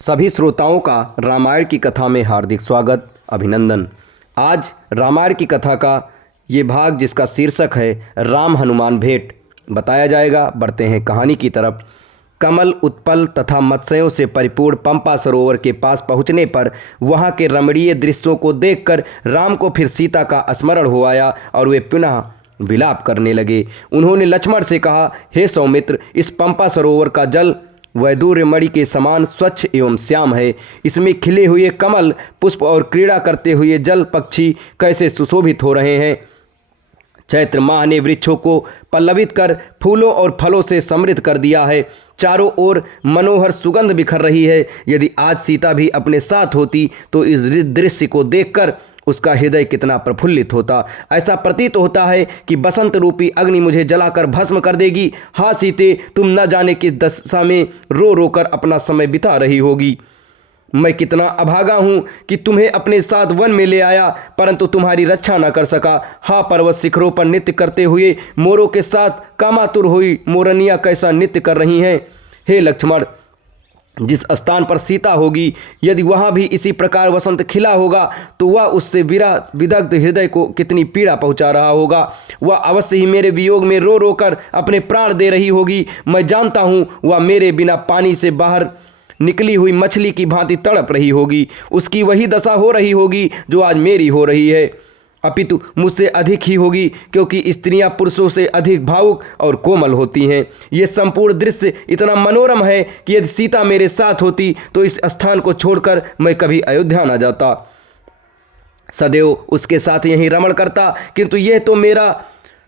सभी श्रोताओं का रामायण की कथा में हार्दिक स्वागत, अभिनंदन। आज रामायण की कथा का ये भाग जिसका शीर्षक है राम हनुमान भेंट बताया जाएगा। बढ़ते हैं कहानी की तरफ। कमल उत्पल तथा मत्स्यों से परिपूर्ण पंपा सरोवर के पास पहुंचने पर वहां के रमणीय दृश्यों को देखकर राम को फिर सीता का स्मरण हो आया और वे पुनः विलाप करने लगे। उन्होंने लक्ष्मण से कहा, हे सौमित्र, इस पंपा सरोवर का जल वैदूर्य मणि के समान स्वच्छ एवं श्याम है। इसमें खिले हुए कमल पुष्प और क्रीड़ा करते हुए जल पक्षी कैसे सुशोभित हो रहे हैं। चैत्र माह ने वृक्षों को पल्लवित कर फूलों और फलों से समृद्ध कर दिया है। चारों ओर मनोहर सुगंध बिखर रही है। यदि आज सीता भी अपने साथ होती तो इस दृश्य को देखकर उसका हृदय कितना प्रफुल्लित होता। ऐसा प्रतीत होता है कि बसंत रूपी अग्नि मुझे जलाकर भस्म कर देगी। हाँ सीते, तुम न जाने किस दशा में रो रो कर अपना समय बिता रही होगी। मैं कितना अभागा हूँ कि तुम्हें अपने साथ वन में ले आया, परंतु तुम्हारी रक्षा न कर सका। हाँ, पर्वत शिखरों पर नृत्य करते हुए मोरों के साथ कामातुर हुई मोरनियाँ कैसा नृत्य कर रही हैं। हे लक्ष्मण, जिस स्थान पर सीता होगी, यदि वहाँ भी इसी प्रकार वसंत खिला होगा तो वह उससे विदग्ध हृदय को कितनी पीड़ा पहुँचा रहा होगा। वह अवश्य ही मेरे वियोग में रो रो कर अपने प्राण दे रही होगी। मैं जानता हूँ वह मेरे बिना पानी से बाहर निकली हुई मछली की भांति तड़प रही होगी। उसकी वही दशा हो रही होगी जो आज मेरी हो रही है, अपितु मुझसे अधिक ही होगी, क्योंकि स्त्रियां पुरुषों से अधिक भावुक और कोमल होती हैं। ये संपूर्ण दृश्य इतना मनोरम है कि यदि सीता मेरे साथ होती तो इस स्थान को छोड़कर मैं कभी अयोध्या न जाता, सदैव उसके साथ यहीं रमण करता। किंतु यह तो मेरा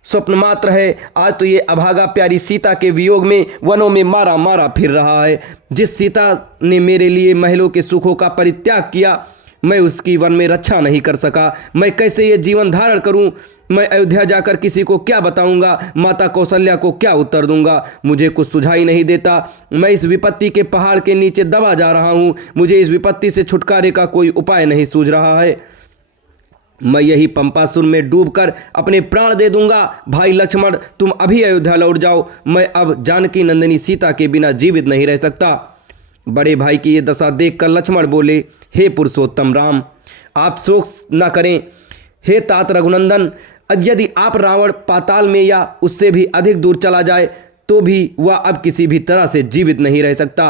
स्वप्न मात्र है। आज तो ये अभागा प्यारी सीता के वियोग में वनों में मारा मारा फिर रहा है। जिस सीता ने मेरे लिए महलों के सुखों का परित्याग किया, मैं उसकी वन में रक्षा नहीं कर सका। मैं कैसे ये जीवन धारण करूं? मैं अयोध्या जाकर किसी को क्या बताऊंगा? माता कौशल्या को क्या उत्तर दूंगा? मुझे कुछ सुझाई नहीं देता। मैं इस विपत्ति के पहाड़ के नीचे दबा जा रहा हूं। मुझे इस विपत्ति से छुटकारे का कोई उपाय नहीं सूझ रहा है। मैं यही पंपासुर में डूबकर अपने प्राण दे दूंगा। भाई लक्ष्मण, तुम अभी अयोध्या लौट जाओ। मैं अब जानकी नंदिनी सीता के बिना जीवित नहीं रह सकता। बड़े भाई की ये दशा देखकर लक्ष्मण बोले, हे पुरुषोत्तम राम, आप शोक न करें। हे तात रघुनंदन, यदि आप रावण पाताल में या उससे भी अधिक दूर चला जाए तो भी वह अब किसी भी तरह से जीवित नहीं रह सकता।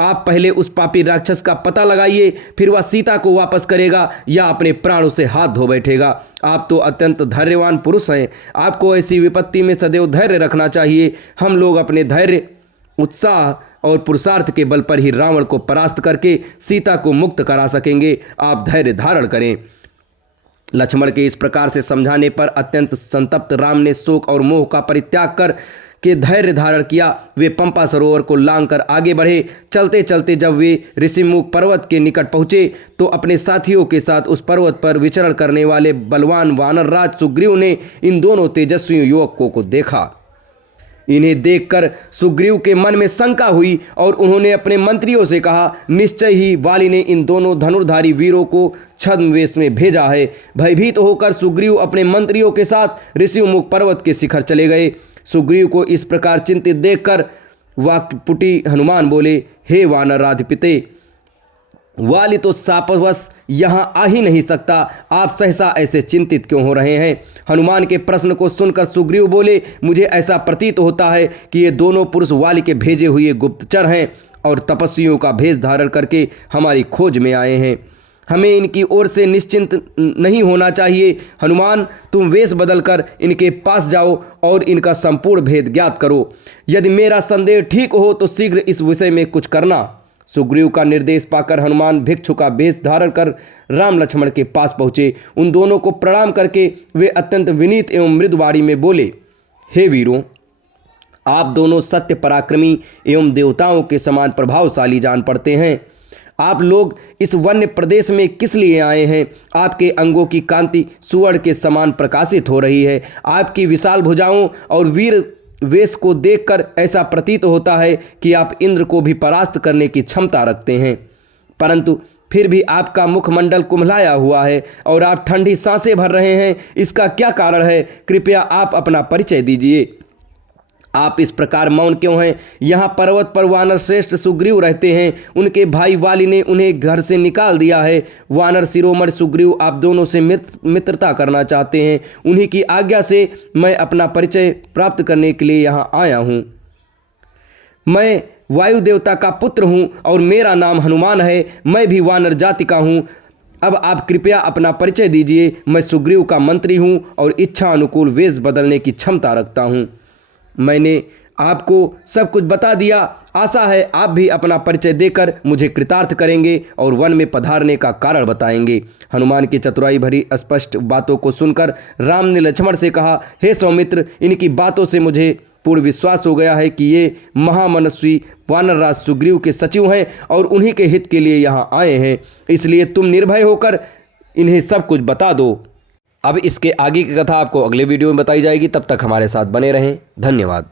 आप पहले उस पापी राक्षस का पता लगाइए, फिर वह सीता को वापस करेगा या अपने प्राणों से हाथ धो बैठेगा। आप तो अत्यंत धैर्यवान पुरुष हैं। आपको ऐसी विपत्ति में सदैव धैर्य रखना चाहिए। हम लोग अपने धैर्य, उत्साह और पुरुषार्थ के बल पर ही रावण को परास्त करके सीता को मुक्त करा सकेंगे। आप धैर्य धारण करें। लक्ष्मण के इस प्रकार से समझाने पर अत्यंत संतप्त राम ने शोक और मोह का परित्याग कर के धैर्य धारण किया। वे पंपा सरोवर को लांघकर आगे बढ़े। चलते चलते जब वे ऋषिमुख पर्वत के निकट पहुंचे तो अपने साथियों के साथ उस पर्वत पर विचरण करने वाले बलवान वानर राज सुग्रीव ने इन दोनों तेजस्वी युवकों को देखा। इन्हें देखकर सुग्रीव के मन में शंका हुई और उन्होंने अपने मंत्रियों से कहा, निश्चय ही वाली ने इन दोनों धनुर्धारी वीरों को छद्मवेश में भेजा है। भयभीत होकर सुग्रीव अपने मंत्रियों के साथ ऋषिमुख पर्वत के शिखर चले गए। सुग्रीव को इस प्रकार चिंतित देखकर वाक्पुटी हनुमान बोले, हे वानराधिपते, वाली तो शापवश यहाँ आ ही नहीं सकता। आप सहसा ऐसे चिंतित क्यों हो रहे हैं? हनुमान के प्रश्न को सुनकर सुग्रीव बोले, मुझे ऐसा प्रतीत होता है कि ये दोनों पुरुष वाली के भेजे हुए गुप्तचर हैं और तपस्वियों का भेष धारण करके हमारी खोज में आए हैं। हमें इनकी ओर से निश्चिंत नहीं होना चाहिए। हनुमान, तुम वेश बदलकर इनके पास जाओ और इनका संपूर्ण भेद ज्ञात करो। यदि मेरा संदेह ठीक हो तो शीघ्र इस विषय में कुछ करना। सुग्रीव का निर्देश पाकर हनुमान भिक्षु का वेश धारण कर राम लक्ष्मण के पास पहुँचे। उन दोनों को प्रणाम करके वे अत्यंत विनीत एवं मृदुवाणी में बोले, हे वीरों, आप दोनों सत्य पराक्रमी एवं देवताओं के समान प्रभावशाली जान पड़ते हैं। आप लोग इस वन्य प्रदेश में किस लिए आए हैं? आपके अंगों की कांति सुवर्ण के समान प्रकाशित हो रही है। आपकी विशाल भुजाओं और वीर वेश को देखकर ऐसा प्रतीत होता है कि आप इंद्र को भी परास्त करने की क्षमता रखते हैं, परंतु फिर भी आपका मुखमंडल कुम्हलाया हुआ है और आप ठंडी सांसें भर रहे हैं। इसका क्या कारण है? कृपया आप अपना परिचय दीजिए। आप इस प्रकार मौन क्यों हैं? यहाँ पर्वत पर वानर श्रेष्ठ सुग्रीव रहते हैं। उनके भाई वाली ने उन्हें घर से निकाल दिया है। वानर शिरोमणि सुग्रीव आप दोनों से मित्रता करना चाहते हैं। उन्हीं की आज्ञा से मैं अपना परिचय प्राप्त करने के लिए यहाँ आया हूँ। मैं वायु देवता का पुत्र हूँ और मेरा नाम हनुमान है। मैं भी वानर जाति का हूँ। अब आप कृपया अपना परिचय दीजिए। मैं सुग्रीव का मंत्री हूँ और इच्छा अनुकूल वेश बदलने की क्षमता रखता हूँ। मैंने आपको सब कुछ बता दिया। आशा है आप भी अपना परिचय देकर मुझे कृतार्थ करेंगे और वन में पधारने का कारण बताएंगे। हनुमान की चतुराई भरी स्पष्ट बातों को सुनकर राम ने लक्ष्मण से कहा, हे सौमित्र, इनकी बातों से मुझे पूर्ण विश्वास हो गया है कि ये महामनस्वी वानरराज सुग्रीव के सचिव हैं और उन्हीं के हित के लिए यहाँ आए हैं। इसलिए तुम निर्भय होकर इन्हें सब कुछ बता दो। अब इसके आगे की कथा आपको अगले वीडियो में बताई जाएगी। तब तक हमारे साथ बने रहें। धन्यवाद।